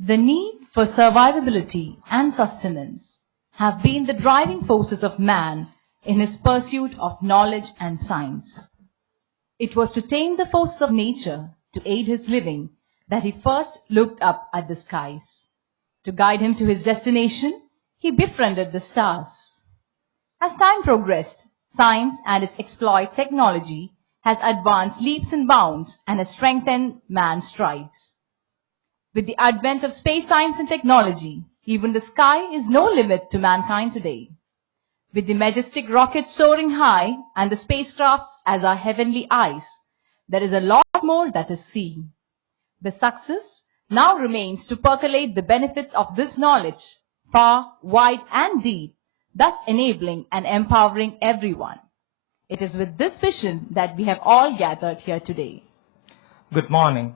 The need for survivability and sustenance have been the driving forces of man in his pursuit of knowledge and science. It was to tame the forces of nature to aid his living that he first looked up at the skies. To guide him to his destination, he befriended the stars. As time progressed, science and its exploit technology has advanced leaps and bounds and has strengthened man's strides. With the advent of space science and technology, even the sky is no limit to mankind today. With the majestic rockets soaring high and the spacecrafts as our heavenly eyes, there is a lot more that is seen. The success now remains to percolate the benefits of this knowledge far, wide and deep, thus enabling and empowering everyone. It is with this vision that we have all gathered here today. Good morning.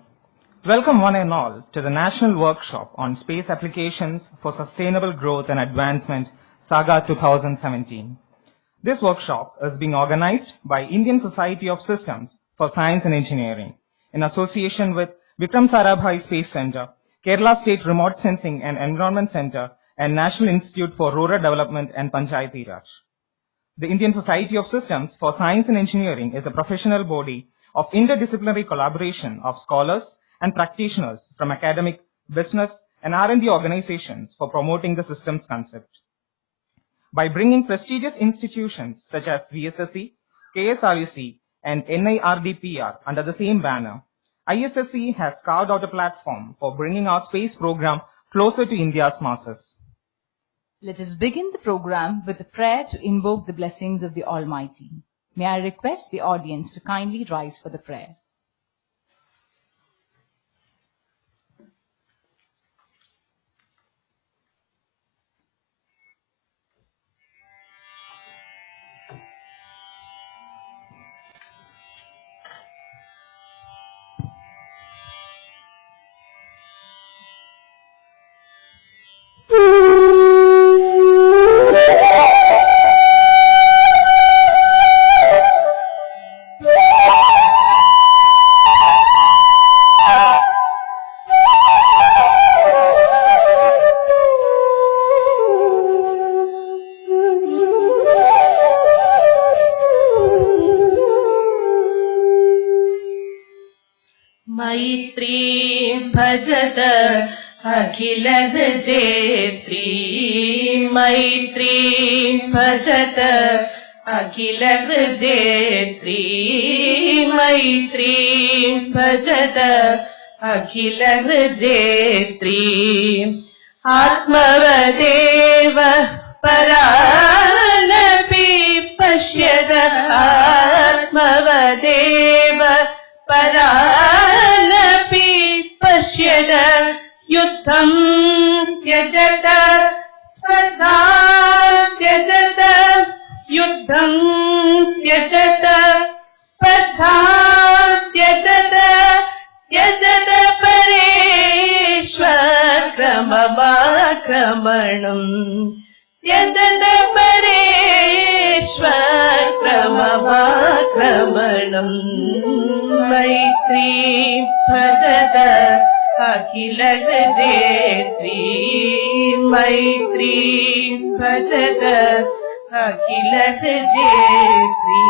Welcome one and all to the National Workshop on Space Applications for Sustainable Growth and Advancement, SAGA 2017. This workshop is being organized by Indian Society of Systems for Science and Engineering in association with Vikram Sarabhai Space Center, Kerala State Remote Sensing and Environment Center, and National Institute for Rural Development and Panchayati Raj. The Indian Society of Systems for Science and Engineering is a professional body of interdisciplinary collaboration of scholars and practitioners from academic, business, and R&D organizations for promoting the systems concept. By bringing prestigious institutions such as VSSE, KSRUC, and NIRDPR under the same banner, ISSE has carved out a platform for bringing our space program closer to India's masses. Let us begin the program with a prayer to invoke the blessings of the Almighty. May I request the audience to kindly rise for the prayer. भजत अखिल जेत्री मैत्री भजत अखिल जेत्री मैत्री भजत अखिल जेत्री आत्मवदेव परानपि पश्यत आत्मवदेव परानपि पश्यत युद्धं त्यजत स्पर्धा त्यजत युद्धं त्यजत स्पर्धा त्यजत त्यजत परेष्वक्रमवाक्रमणम् त्यजत परेष्वक्रमवाक्रमणम् मैत्री भजत अखिल जेत्री मैत्री भजत अखिल जेत्री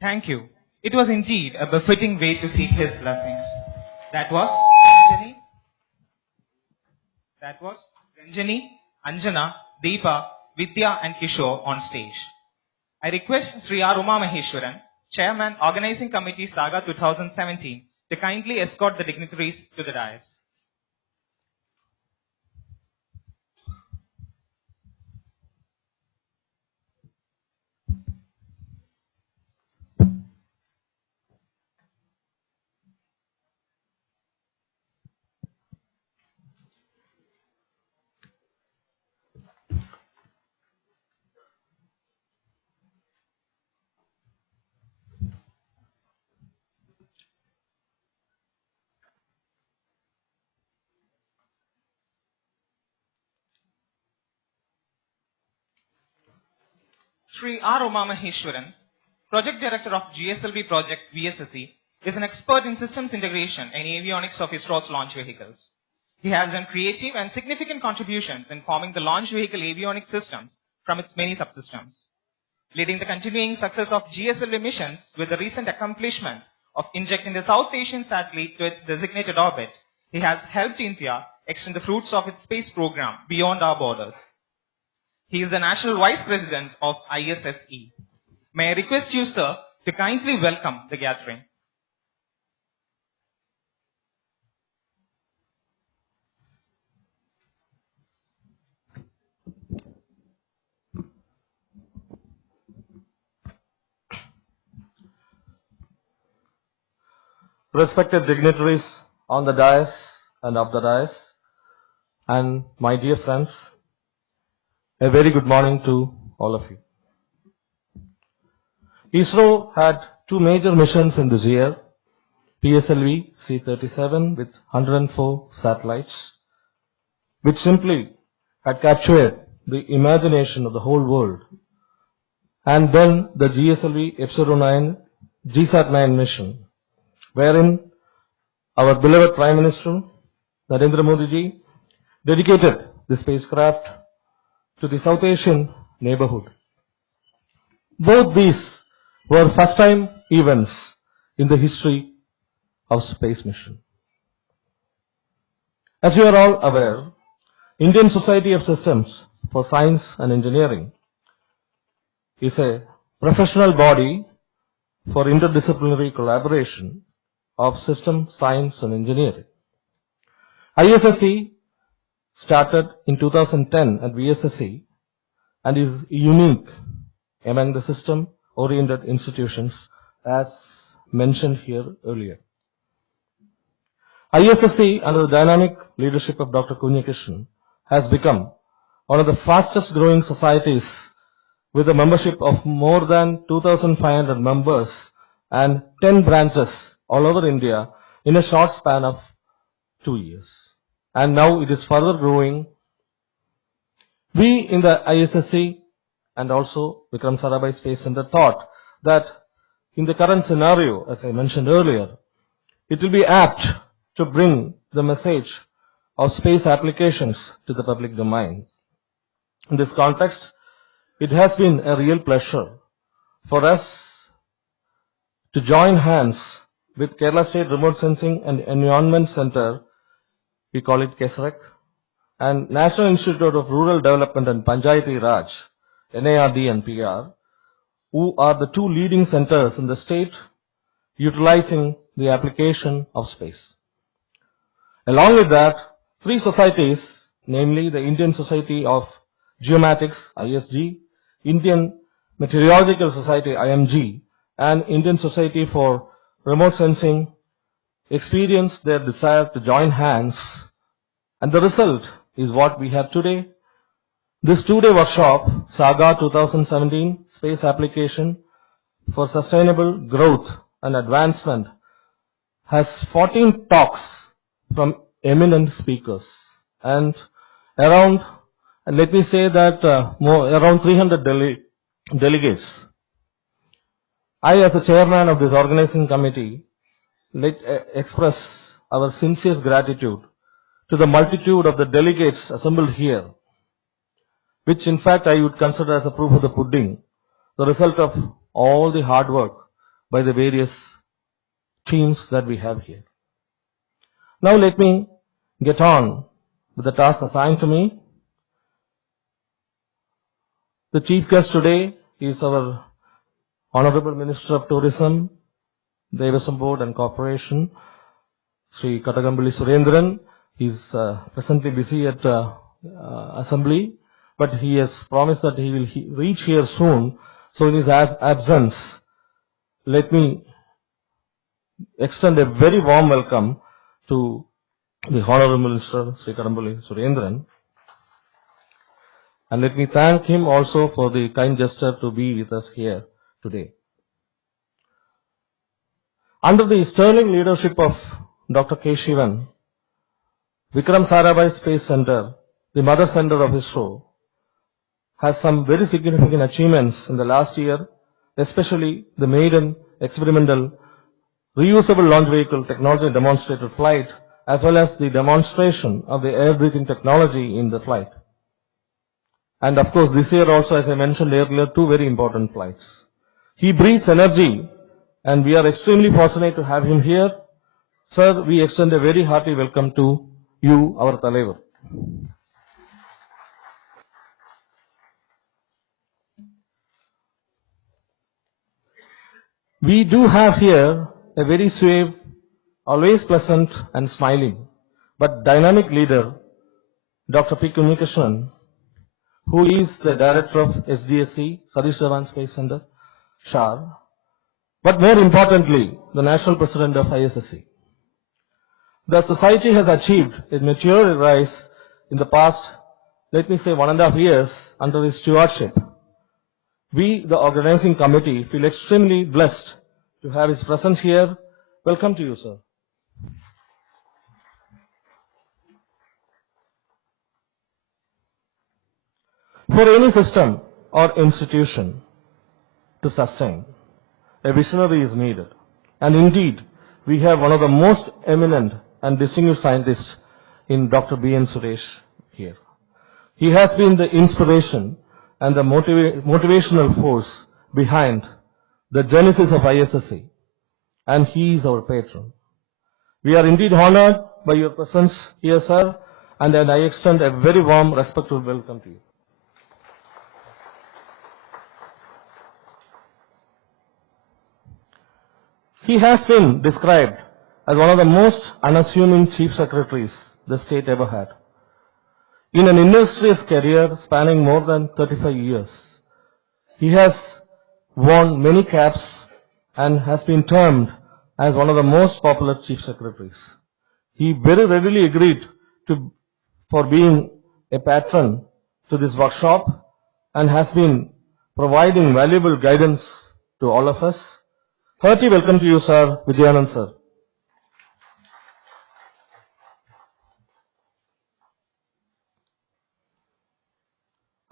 Thank you. It was indeed a befitting way to seek his blessings. That was Ranjani, Anjana, Deepa, Vidya and Kishore on stage. I request Sri R. Uma Maheshwaran, Chairman, Organizing Committee SAGA 2017, to kindly escort the dignitaries to the dais. Sri R. Umamaheshwaran, Project Director of GSLV Project VSSE, is an expert in systems integration and avionics of ISRO's launch vehicles. He has done creative and significant contributions in forming the launch vehicle avionics systems from its many subsystems. Leading the continuing success of GSLV missions with the recent accomplishment of injecting the South Asian satellite to its designated orbit, he has helped India extend the fruits of its space program beyond our borders. He is the National Vice President of ISSE. May I request you, sir, to kindly welcome the gathering. Respected dignitaries on the dais and off the dais, and my dear friends, a very good morning to all of you. ISRO had two major missions in this year, PSLV C-37 with 104 satellites, which simply had captured the imagination of the whole world, and then the GSLV F-09 GSAT-9 mission, wherein our beloved Prime Minister Narendra Modi ji dedicated the spacecraft to the South Asian neighborhood. Both these were first-time events in the history of space mission. As you are all aware, Indian Society of Systems for Science and Engineering is a professional body for interdisciplinary collaboration of system science and engineering. ISSE started in 2010 at VSSE and is unique among the system-oriented institutions as mentioned here earlier. ISSE, under the dynamic leadership of Dr. Kunyakrishnan, has become one of the fastest growing societies with a membership of more than 2,500 members and 10 branches all over India in a short span of 2 years. And now it is further growing. We in the ISSE and also Vikram Sarabhai Space Center thought that in the current scenario, as I mentioned earlier, it will be apt to bring the message of space applications to the public domain. In this context, it has been a real pleasure for us to join hands with Kerala State Remote Sensing and Environment Center, we call it KESREC, and National Institute of Rural Development and Panchayati Raj, NARD and PR, who are the two leading centers in the state utilizing the application of space. Along with that, three societies, namely the Indian Society of Geomatics, ISG, Indian Meteorological Society, IMG, and Indian Society for Remote Sensing, experienced their desire to join hands, and the result is what we have today. This two-day workshop, SAGA2017, Space Application for Sustainable Growth and Advancement, has 14 talks from eminent speakers and around, and let me say that around 300 delegates. I, as the chairman of this organizing committee, express our sincerest gratitude to the multitude of the delegates assembled here, which in fact I would consider as a proof of the pudding, the result of all the hard work by the various teams that we have here. Now let me get on with the task assigned to me. The chief guest today is our Honorable Minister of Tourism, Devasam Board and Corporation, Sri Katagambili Surendran. He is presently busy at Assembly, but he has promised that he will reach here soon. So in his absence, let me extend a very warm welcome to the Honorable Minister, Sri Katagambili Surendran. And let me thank him also for the kind gesture to be with us here today. Under the sterling leadership of Dr. K. Shivan, Vikram Sarabhai Space Center, the mother center of ISRO, has some very significant achievements in the last year, especially the maiden experimental reusable launch vehicle technology demonstrated flight, as well as the demonstration of the air-breathing technology in the flight. And of course, this year also, as I mentioned earlier, 2 very important flights. He breathes energy, and we are extremely fortunate to have him here. Sir, we extend a very hearty welcome to you, our Talaivar. We do have here a very suave, always pleasant and smiling, but dynamic leader, Dr. P. Kunnikrishnan, who is the director of SDSC, Satish Dhawan Space Center, SHAR, but more importantly, the national president of ISSE. The society has achieved a mature rise in the past, let me say 1.5 years under his stewardship. We, the organizing committee, feel extremely blessed to have his presence here. Welcome to you, sir. For any system or institution to sustain, a visionary is needed. And indeed, we have one of the most eminent and distinguished scientists in Dr. B.N. Suresh here. He has been the inspiration and the motivational force behind the genesis of ISSE, and he is our patron. We are indeed honored by your presence here, sir, and I extend a very warm, respectful welcome to you. He has been described as one of the most unassuming chief secretaries the state ever had. In an illustrious career spanning more than 35 years, he has worn many caps and has been termed as one of the most popular chief secretaries. He very readily agreed for being a patron to this workshop and has been providing valuable guidance to all of us. Hearty welcome to you, sir, Vijayanand, sir.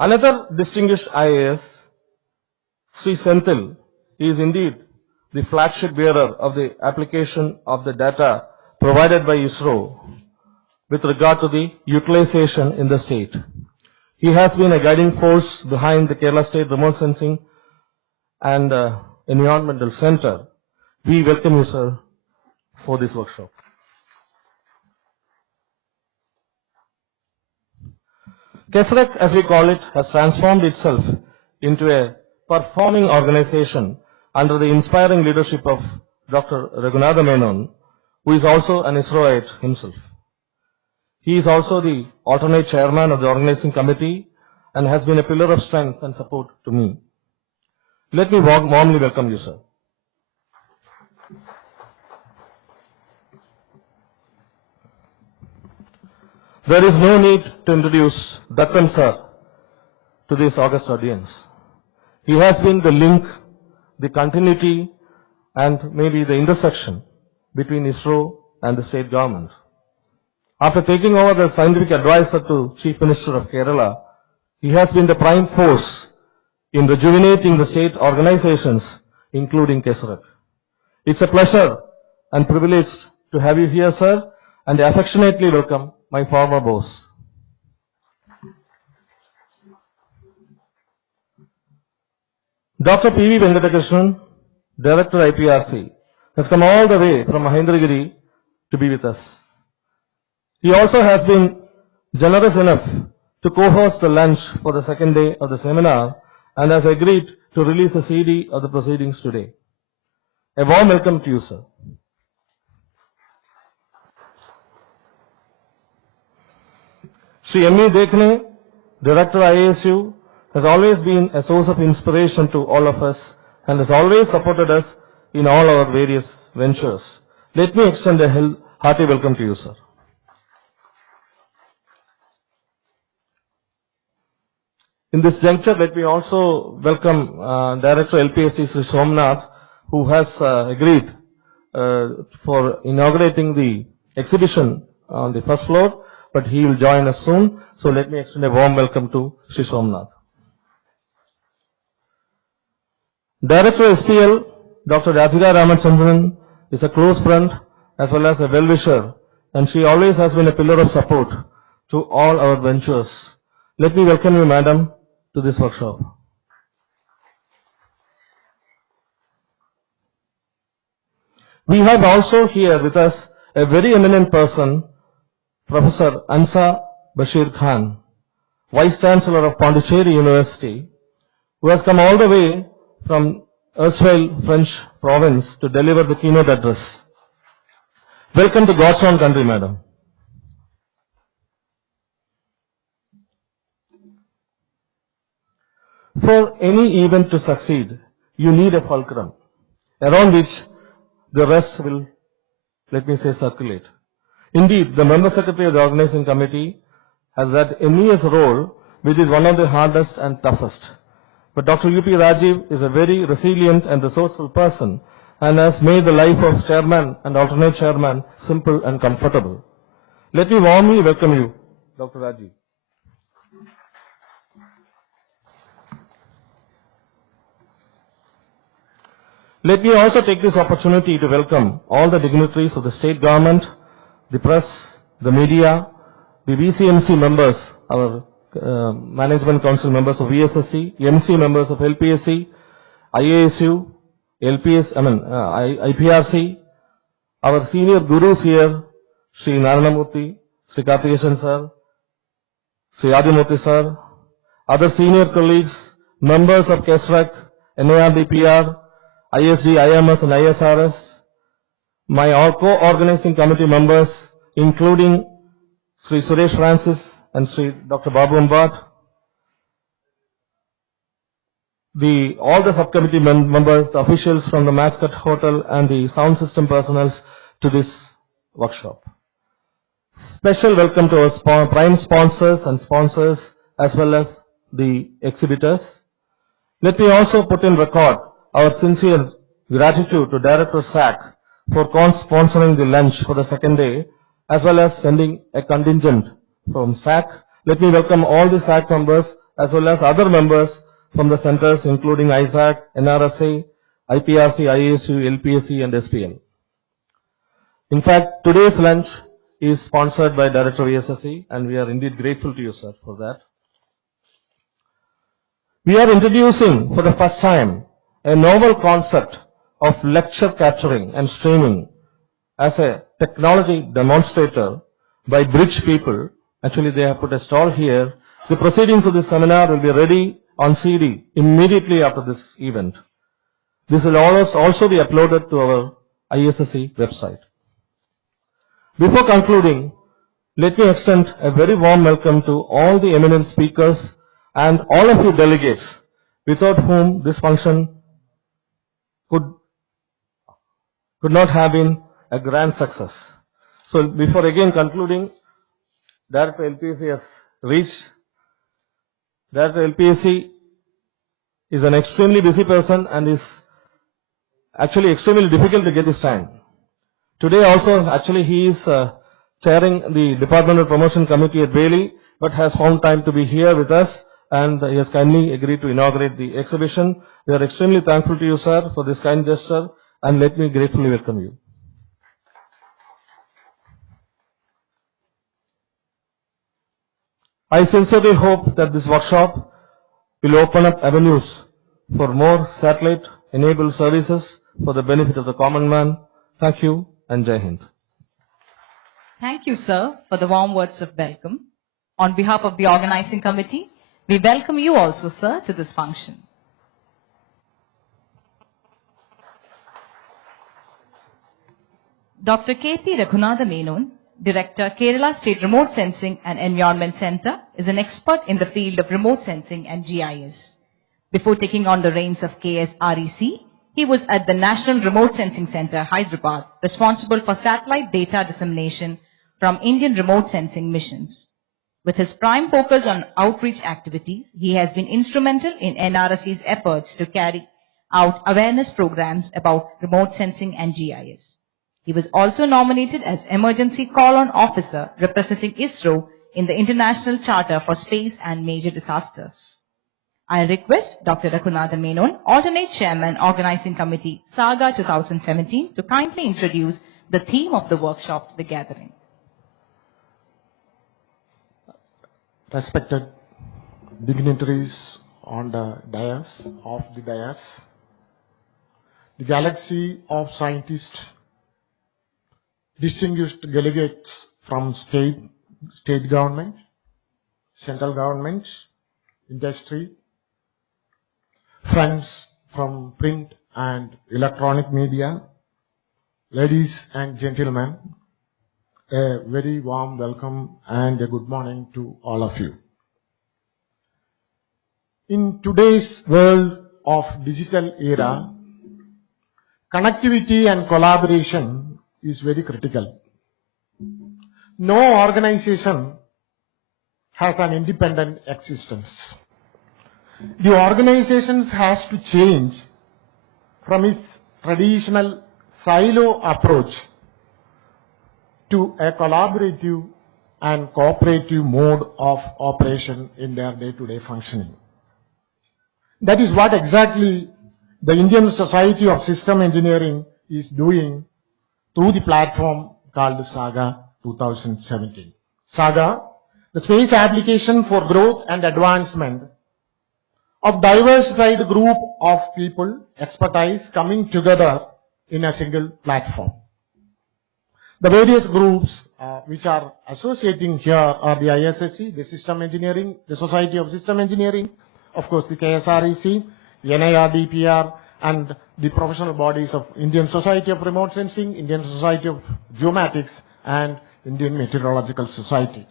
Another distinguished IAS, Sri Senthil, is indeed the flagship bearer of the application of the data provided by ISRO with regard to the utilization in the state. He has been a guiding force behind the Kerala State Remote Sensing and Environmental Center. We welcome you, sir, for this workshop. KESREC, as we call it, has transformed itself into a performing organization under the inspiring leadership of Dr. Raghunatha Menon, who is also an ISROite himself. He is also the alternate chairman of the organizing committee and has been a pillar of strength and support to me. Let me warmly welcome you, sir. There is no need to introduce Dattan sir to this august audience. He has been the link, the continuity, and maybe the intersection between ISRO and the state government. After taking over the scientific advisor to Chief Minister of Kerala, he has been the prime force in rejuvenating the state organizations, including KESREC. It's a pleasure and privilege to have you here, sir, and I affectionately welcome my former boss. Dr. P.V. Venkatakrishnan, Director IPRC, has come all the way from Mahendragiri to be with us. He also has been generous enough to co-host the lunch for the second day of the seminar and has agreed to release the CD of the proceedings today. A warm welcome to you, sir. Sri M.E. Dekhne, Director IASU, has always been a source of inspiration to all of us and has always supported us in all our various ventures. Let me extend a hearty welcome to you, sir. In this juncture, let me also welcome Director LPSC Sri Somnath, who has agreed for inaugurating the exhibition on the first floor, but he will join us soon. So let me extend a warm welcome to Sri Somnath. Director SPL, Dr. Radhika Ramachandran, is a close friend as well as a well-wisher, and she always has been a pillar of support to all our ventures. Let me welcome you, Madam, to this workshop. We have also here with us a very eminent person, Professor Ansa Bashir Khan, Vice Chancellor of Pondicherry University, who has come all the way from erstwhile French province to deliver the keynote address. Welcome to God's own country, Madam. For any event to succeed, you need a fulcrum, around which the rest will, let me say, circulate. Indeed, the member secretary of the organizing committee has that MES role, which is one of the hardest and toughest. But Dr. U.P. Rajiv is a very resilient and resourceful person and has made the life of chairman and alternate chairman simple and comfortable. Let me warmly welcome you, Dr. Rajiv. Let me also take this opportunity to welcome all the dignitaries of the state government, the press, the media, the VCMC members, our management council members of ISSE, MC members of LPSC, IASU, IPRC, our senior gurus here, Sri Naranamurthy, Sri Karthikeyan sir, Sri Adimurthy sir, other senior colleagues, members of KESREC, NARDPR, ISD, IMS and ISRS, my co-organizing committee members, including Sri Suresh Francis and Sri Dr. Babu Ambat, all the subcommittee members, the officials from the Mascot Hotel and the sound system personnel to this workshop. Special welcome to our prime sponsors and sponsors as well as the exhibitors. Let me also put in record our sincere gratitude to Director SAC for sponsoring the lunch for the second day, as well as sending a contingent from SAC. Let me welcome all the SAC members as well as other members from the centers including ISAC, NRSA, IPRC, IASU, LPSC and SPL. In fact, today's lunch is sponsored by Director of ISSE and we are indeed grateful to you, sir, for that. We are introducing for the first time a novel concept of lecture capturing and streaming as a technology demonstrator by Bridge people. Actually, they have put a stall here. The proceedings of this seminar will be ready on CD immediately after this event. This will also be uploaded to our ISSE website. Before concluding, let me extend a very warm welcome to all the eminent speakers and all of you delegates, without whom this function could not have been a grand success. So before again concluding, Director LPSC has reached. Director LPSC is an extremely busy person and is actually extremely difficult to get his time. Today also, actually he is chairing the Departmental Promotion Committee at Bailey, but has found time to be here with us and he has kindly agreed to inaugurate the exhibition. We are extremely thankful to you, sir, for this kind gesture, and let me gratefully welcome you. I sincerely hope that this workshop will open up avenues for more satellite-enabled services for the benefit of the common man. Thank you and Jai Hind. Thank you, sir, for the warm words of welcome. On behalf of the organizing committee, we welcome you also, sir, to this function. Dr. K.P. Raghunatha Menon, Director, Kerala State Remote Sensing and Environment Center, is an expert in the field of remote sensing and GIS. Before taking on the reins of KSREC, he was at the National Remote Sensing Center, Hyderabad, responsible for satellite data dissemination from Indian remote sensing missions. With his prime focus on outreach activities, he has been instrumental in NRSE's efforts to carry out awareness programs about remote sensing and GIS. He was also nominated as Emergency Call-on Officer representing ISRO in the International Charter for Space and Major Disasters. I request Dr. Raghunathan Menon, alternate chairman, organizing committee, SAGA 2017, to kindly introduce the theme of the workshop to the gathering. Respected dignitaries on the dais, the galaxy of scientists, distinguished delegates from state government, central government, industry, friends from print and electronic media, ladies and gentlemen, a very warm welcome and a good morning to all of you. In today's world of digital era, connectivity and collaboration is very critical. No organization has an independent existence. The organization has to change from its traditional silo approach to a collaborative and cooperative mode of operation in their day-to-day functioning. That is what exactly the Indian Society of System Engineering is doing through the platform called SAGA 2017. SAGA, the Space Application for Growth and Advancement of diversified group of people, expertise coming together in a single platform. The various groups which are associating here are the ISSE, the System Engineering, the Society of System Engineering, of course the KSREC, the NIRDPR, and the professional bodies of Indian Society of Remote Sensing, Indian Society of Geomatics, and Indian Meteorological Society.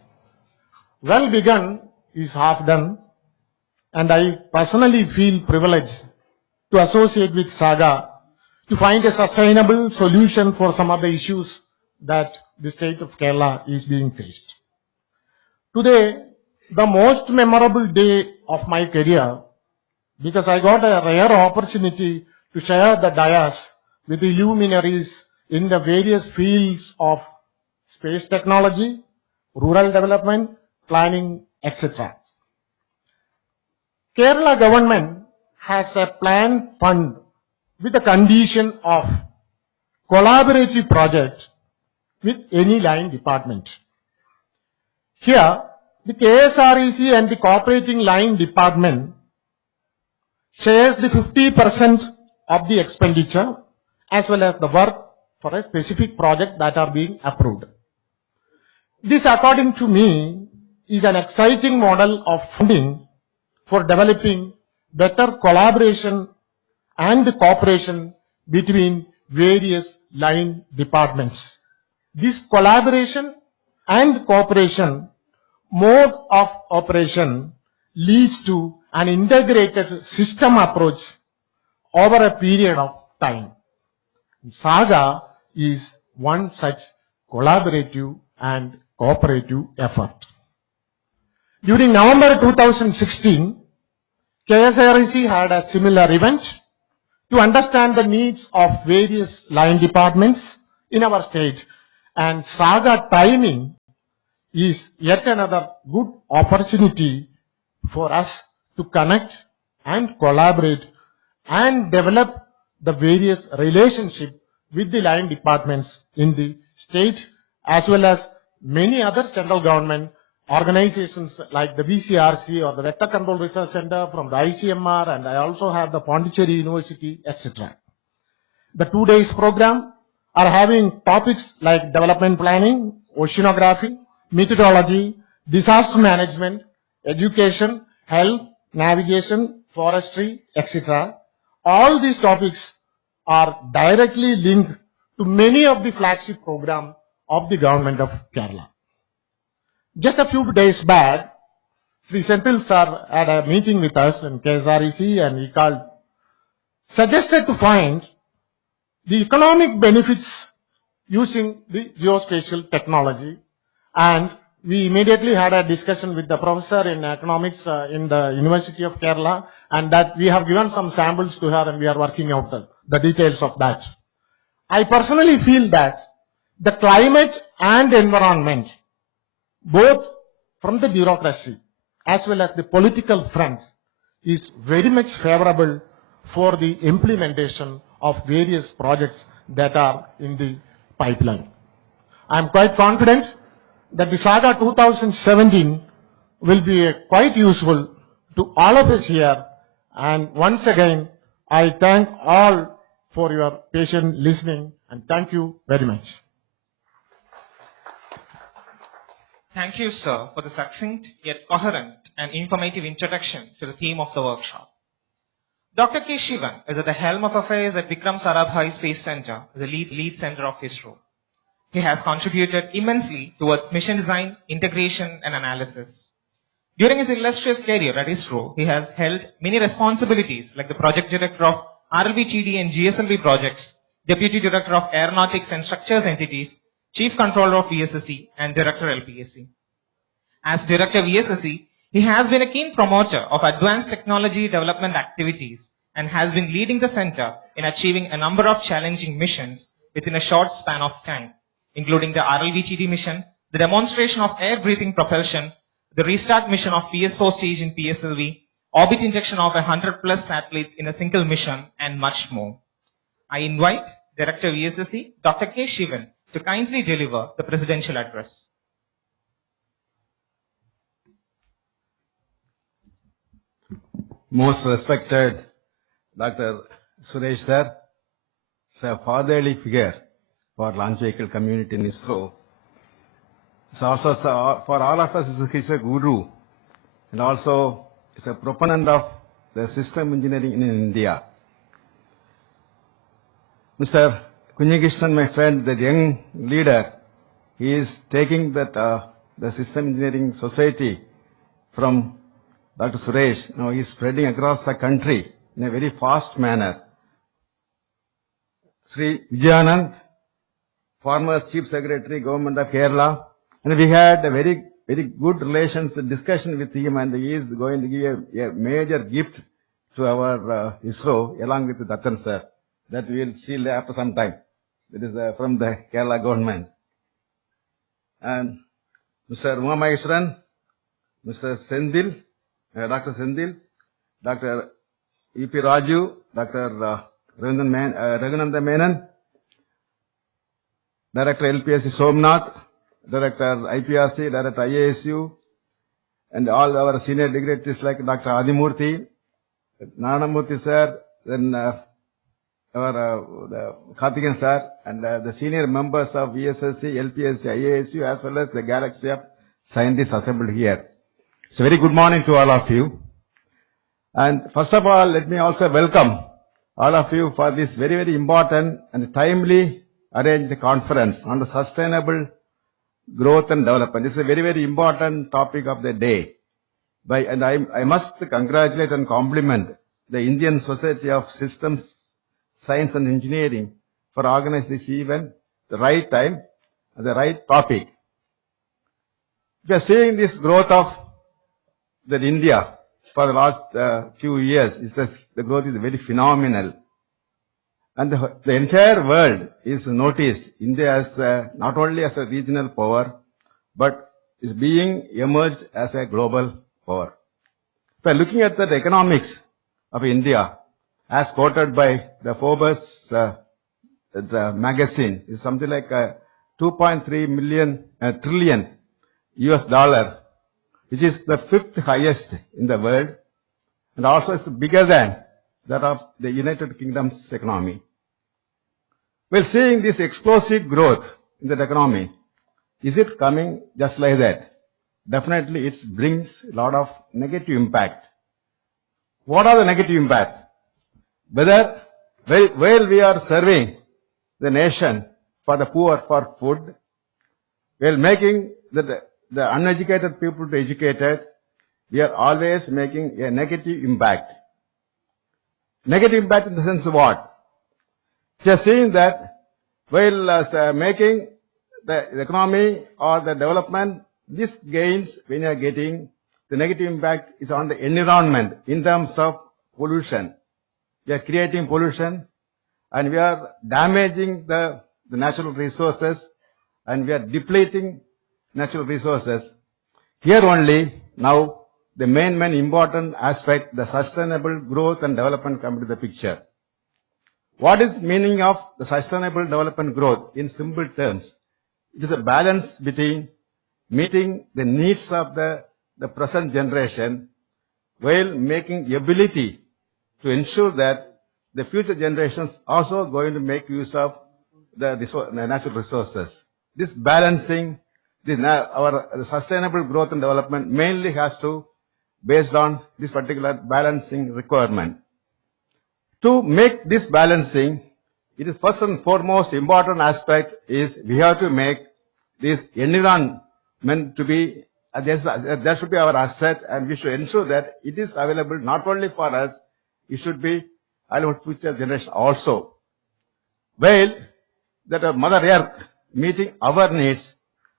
Well begun is half done, and I personally feel privileged to associate with SAGA to find a sustainable solution for some of the issues that the state of Kerala is being faced. Today, the most memorable day of my career, because I got a rare opportunity to share the dais with the luminaries in the various fields of space technology, rural development, planning, etc. Kerala government has a planned fund with the condition of collaborative project with any line department. Here, the KSREC and the cooperating line department shares the 50% of the expenditure as well as the work for a specific project that are being approved. This, according to me, is an exciting model of funding for developing better collaboration and cooperation between various line departments. This collaboration and cooperation mode of operation leads to an integrated system approach over a period of time. SAGA is one such collaborative and cooperative effort. During November 2016, KSREC had a similar event to understand the needs of various line departments in our state, and SAGA timing is yet another good opportunity for us to connect and collaborate and develop the various relationships with the line departments in the state as well as many other central government organizations like the VCRC or the Vector Control Research Center from the ICMR, and I also have the Pondicherry University, etc. The 2 days program are having topics like development planning, oceanography, meteorology, disaster management, education, health, navigation, forestry, etc. All these topics are directly linked to many of the flagship programs of the government of Kerala. Just a few days back, Sri Senthil sir had a meeting with us in KSREC, and he suggested to find the economic benefits using the geospatial technology, and we immediately had a discussion with the professor in economics in the University of Kerala, and that we have given some samples to her and we are working out the details of that. I personally feel that the climate and environment, both from the bureaucracy as well as the political front, is very much favorable for the implementation of various projects that are in the pipeline. I am quite confident that the SAGA 2017 will be quite useful to all of us here, and once again I thank all for your patient listening, and thank you very much. Thank you, sir, for the succinct yet coherent and informative introduction to the theme of the workshop. Dr. K. Shivan is at the helm of affairs at Vikram Sarabhai Space Center, the lead center of ISRO. He has contributed immensely towards mission design, integration, and analysis. During his illustrious career at ISRO, he has held many responsibilities like the project director of RLV-TD and GSLV projects, deputy director of aeronautics and structures entities, chief controller of ISSE, and director LPSE. As director of ISSE, he has been a keen promoter of advanced technology development activities and has been leading the center in achieving a number of challenging missions within a short span of time, including the RLV-TD mission, the demonstration of air-breathing propulsion, the restart mission of PS4 stage in PSLV, orbit injection of 100+ satellites in a single mission, and much more. I invite Director of ISSE, Dr. K. Shivan, to kindly deliver the presidential address. Most respected Dr. Suresh sir, is a fatherly figure for launch vehicle community in ISRO. It's also for all of us, he's a guru, and also is a proponent of the system engineering in India. Mr. Kunyakrishnan, my friend, the young leader, he is taking that the system engineering society from Dr. Suresh. Now he is spreading across the country in a very fast manner. Sri Vijayanand, former Chief Secretary, Government of Kerala, and we had a very good relations discussion with him, and he is going to give a major gift to our ISRO along with Dattan sir. That we will see after some time. That is from the Kerala government. And Mr. Uma Maheshwaran, Mr. Sendil, Dr. Sendil, Dr. E.P. Raju, Dr. Raghunandan Menon, Director LPSC Somnath, Director IPRC, Director IASU, and all our senior dignitaries like Dr. Adimurthy, Nanamurthy sir, then our Karthikeyan sir, and the senior members of ISSE, LPSC, IASU, as well as the galaxy of scientists assembled here. So very good morning to all of you. And first of all, let me also welcome all of you for this very important and timely arranged conference on the sustainable growth and development. This is a very important topic of the day. And I must congratulate and compliment the Indian Society of Systems, Science and Engineering for organizing this event, the right time, and the right topic. We are seeing this growth of India for the last few years. The growth is very phenomenal. And the entire world is noticed India as not only as a regional power, but is being emerged as a global power. If we are looking at the economics of India, as quoted by the Forbes magazine, is something like 2.3 trillion US dollar, which is the 5th highest in the world, and also is bigger than that of the United Kingdom's economy. We're seeing this explosive growth in the economy. Is it coming just like that? Definitely it brings a lot of negative impact. What are the negative impacts? Whether while we are serving the nation for the poor for food, while making the uneducated people to educated, we are always making a negative impact. Negative impact in the sense of what? Just saying that while making the economy or the development, these gains when you are getting, the negative impact is on the environment in terms of pollution. We are creating pollution and we are damaging the natural resources and we are depleting natural resources. Here only now the main important aspect, the sustainable growth and development come into the picture. What is meaning of the sustainable development growth? In simple terms, it is a balance between meeting the needs of the present generation while making ability to ensure that the future generations also going to make use of the natural resources. This balancing, our sustainable growth and development mainly has to based on this particular balancing requirement. To make this balancing, it is first and foremost important aspect is we have to make this environment to be, that should be our asset, and we should ensure that it is available not only for us, it should be available for future generation also. While that Mother Earth meeting our needs,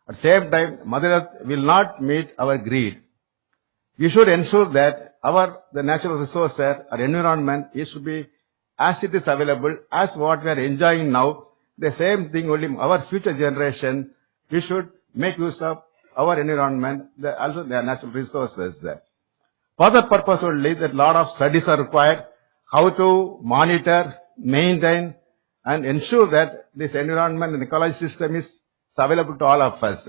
at the same time Mother Earth will not meet our greed. We should ensure that the natural resource, our environment, it should be as it is available as what we are enjoying now. The same thing only our future generation, we should make use of our environment, also the natural resources. For that purpose only, that lot of studies are required, how to monitor, maintain, and ensure that this environment and ecology system is available to all of us.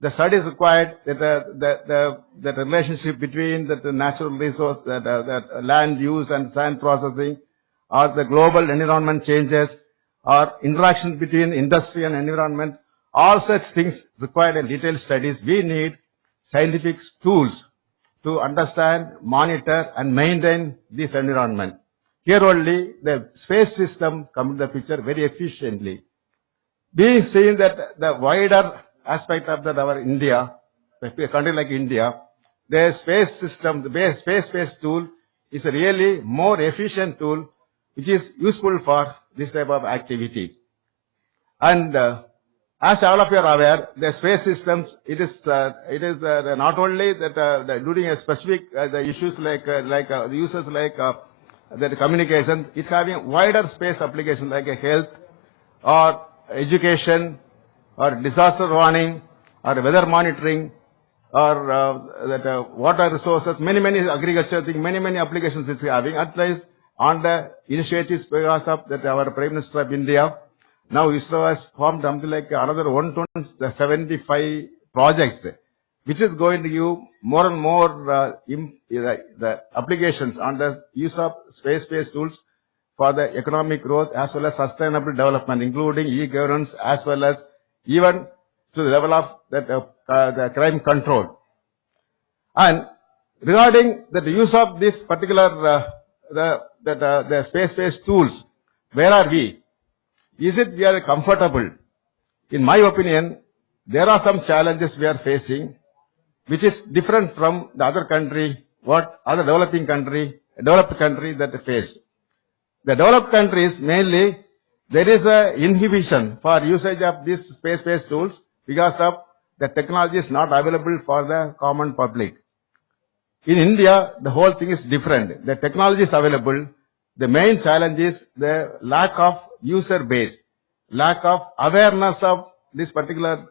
The studies required that the relationship between the natural resource, that land use and sand processing, or the global environment changes, or interaction between industry and environment, all such things require detailed studies. We need scientific tools to understand, monitor, and maintain this environment. Here only the space system comes into the picture very efficiently. Being seen that the wider aspect of our India, a country like India, the space system, the space-based tool is a really more efficient tool which is useful for this type of activity. And as all of you are aware, the space systems, it is not only that including a specific the issues like the uses like the communication, it's having wider space applications like health or education or disaster warning or weather monitoring or water resources, many agriculture thing, many applications it's having. At least on the initiatives because of that our Prime Minister of India, now ISRO has formed something like another 175 projects, which is going to give more and more the applications on the use of space-based tools for the economic growth as well as sustainable development, including e-governance as well as even to the level of the crime control. And regarding the use of this particular the space-based tools, where are we? Is it we are comfortable? In my opinion, there are some challenges we are facing, which is different from the other country, what other developed country that faced. The developed countries mainly, there is a inhibition for usage of these space-based tools because of the technology is not available for the common public. In India, the whole thing is different. The technology is available. The main challenge is the lack of user base, lack of awareness of this particular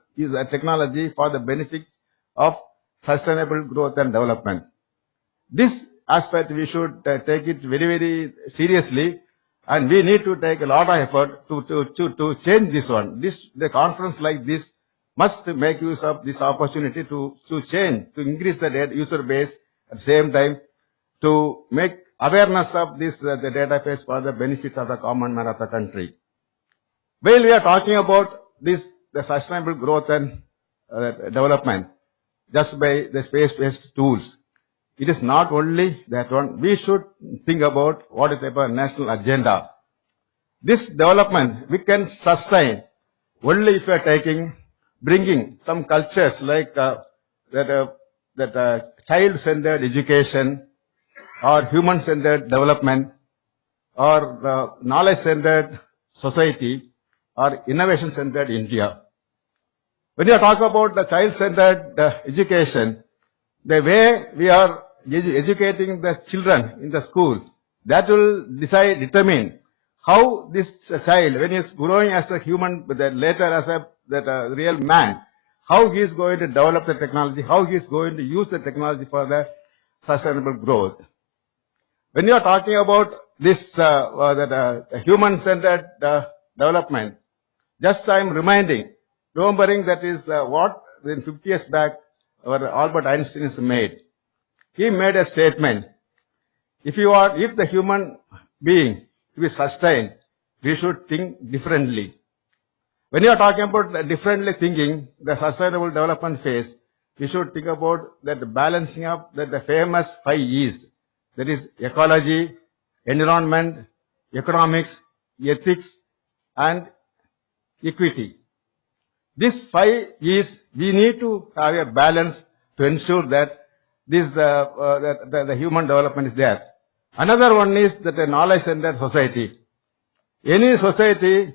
technology for the benefits of sustainable growth and development. This aspect we should take it very seriously, and we need to take a lot of effort to change this one. The conference like this must make use of this opportunity to change, to increase the user base, at the same time to make awareness of this the database for the benefits of the common man of the country. While we are talking about this, the sustainable growth and development, just by the space-based tools, it is not only that one. We should think about what is our national agenda. This development we can sustain only if we are bringing some cultures like child-centered education, or human-centered development, or knowledge-centered society, or innovation-centered India. When you talk about the child-centered education, the way we are educating the children in the school, that will determine how this child, when he is growing as a human, later as a real man, how he is going to develop the technology, how he is going to use the technology for the sustainable growth. When you are talking about this human-centered development, just I am remembering that is what in 50 years back our Albert Einstein has made. He made a statement. If the human being to be sustained, we should think differently. When you are talking about differently thinking, the sustainable development phase, we should think about that balancing up that the famous 5 E's. That is ecology, environment, economics, ethics, and equity. These 5 E's, we need to have a balance to ensure that the human development is there. Another one is that a knowledge-centered society. Any society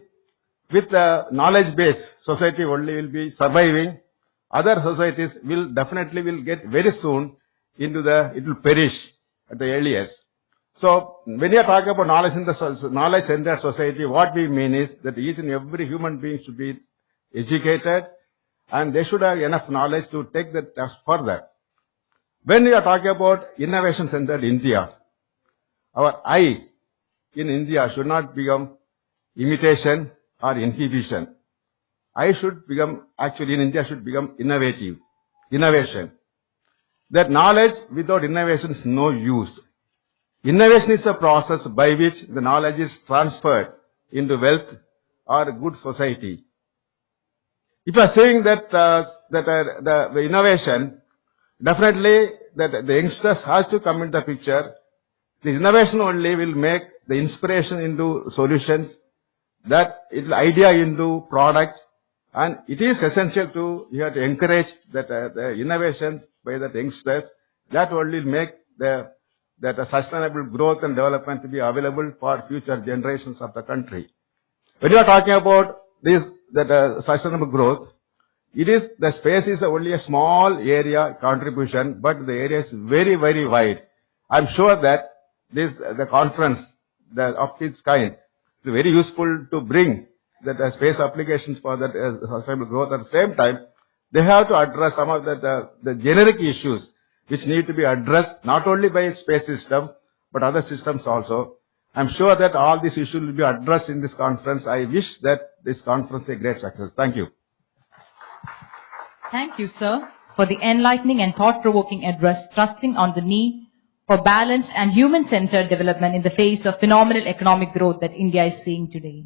with a knowledge-based society only will be surviving. Other societies will definitely get very soon it will perish at the earliest. So when you are talking about knowledge-centered society, what we mean is that each and every human being should be educated and they should have enough knowledge to take the task further. When we are talking about innovation-centered India, our I in India should not become imitation or inhibition. I should become, actually in India should become innovation. That knowledge without innovation is no use. Innovation is a process by which the knowledge is transferred into wealth or good society. If you are saying that the innovation, definitely that the youngsters has to come into the picture. The innovation only will make the inspiration into solutions, that idea into product, and it is essential you have to encourage the innovations by the youngsters. That only will make that sustainable growth and development to be available for future generations of the country. When you are talking about sustainable growth, the space is only a small area contribution, but the area is very, very wide. I'm sure that the conference of its kind is very useful to bring the space applications for that sustainable growth. At the same time, they have to address some of the generic issues which need to be addressed not only by space system but other systems also. I'm sure that all these issues will be addressed in this conference. I wish that this conference is a great success. Thank you. Thank you, sir, for the enlightening and thought-provoking address thrusting on the need for balanced and human-centered development in the face of phenomenal economic growth that India is seeing today.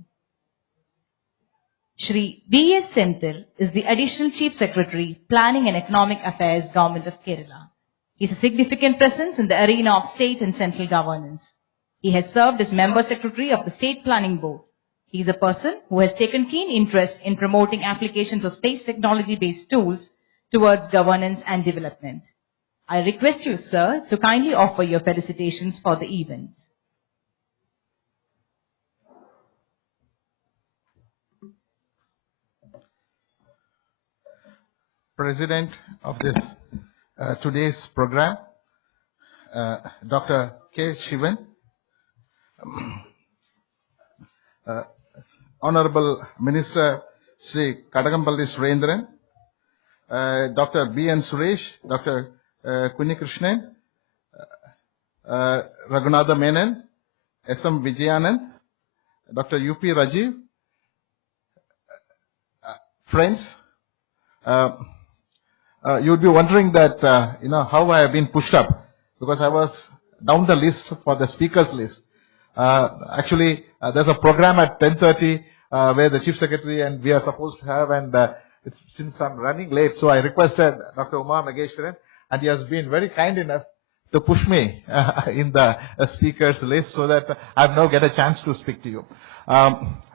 Shri B.S. Senthil is the Additional Chief Secretary, Planning and Economic Affairs, Government of Kerala. He is a significant presence in the arena of state and central governance. He has served as Member Secretary of the State Planning Board. He is a person who has taken keen interest in promoting applications of space technology-based tools towards governance and development. I request you, sir, to kindly offer your felicitations for the event. President of this today's program, Dr. K. Shivan, Honorable Minister Sri Kadagampalli Surendran, Dr. B.N. Suresh, Dr. Kunyikrishnan, Raghunatha Menon, S.M. Vijayanand, Dr. U.P. Rajiv, friends, you would be wondering that, how I have been pushed up, because I was down the list for the speakers list. Actually, there's a program at 10:30 where the Chief Secretary and we are supposed to have, and since I'm running late, so I requested Dr. Uma Mageshwaran, and he has been very kind enough to push me in the speakers list so that I now get a chance to speak to you.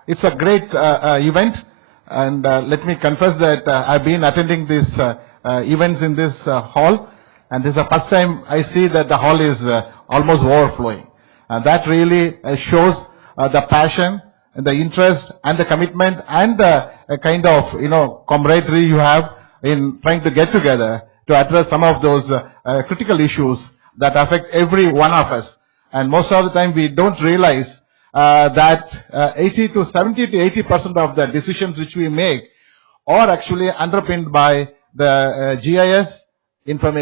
It's a great event, and let me confess that I've been attending these events in this hall, and this is the first time I see that the hall is almost overflowing. And that really shows the passion and the interest and the commitment and the kind of, camaraderie you have in trying to get together to address some of those critical issues that affect every one of us. And most of the time we don't realize that 70 to 80% of the decisions which we make are actually underpinned by the GIS information.